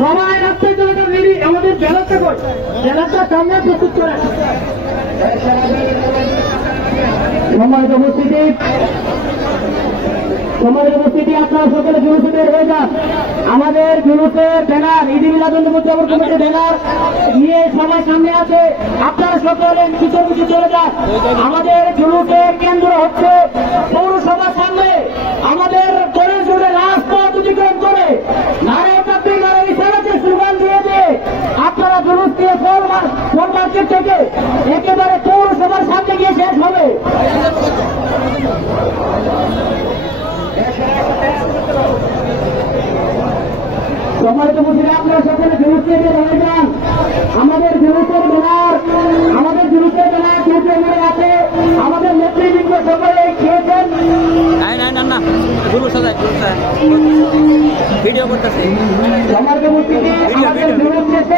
সবাই রাস্তায় চলাটা বেরিয়ে আমাদের ব্যালটটা কর, ব্যালটটা সামনে প্রস্তুত করে। সম্মানিত উপস্থিতি আপনারা সকলে জুলুসে বের হয়ে যান। আমাদের জুলুসের ব্যানার ঈদ মিলাদুন্নবী কমিটির ব্যানার নিয়ে সবাই সামনে আছে, আপনারা সকলে পিছু পিছু চলে যান। আমাদের জুলুসের কেন্দ্র হচ্ছে পৌরসভার সামনে। আমাদের গড়ে জুড়ে রাজপথ অতিক্রম করে নারায়ে তাকবীর নারায়ে রিসালাতের স্লোগান দিয়ে দিয়ে আপনারা জুলুস দিয়ে ফল মার্কেট থেকে একেবারে পৌরসভার সামনে গিয়ে শেষ হবে। সম্মানিত উপস্থিতি আপনারা সকলে জুলুস দিয়ে বের হয়ে যান। আমাদের জুলুসের ব্যানার দুটো আছে। আমাদের নেতৃবৃন্দ সকলে খেয়েছেন। না ভিডিও করতেছে। সম্মানিত উপস্থিতি আমাদের জুলুস শেষে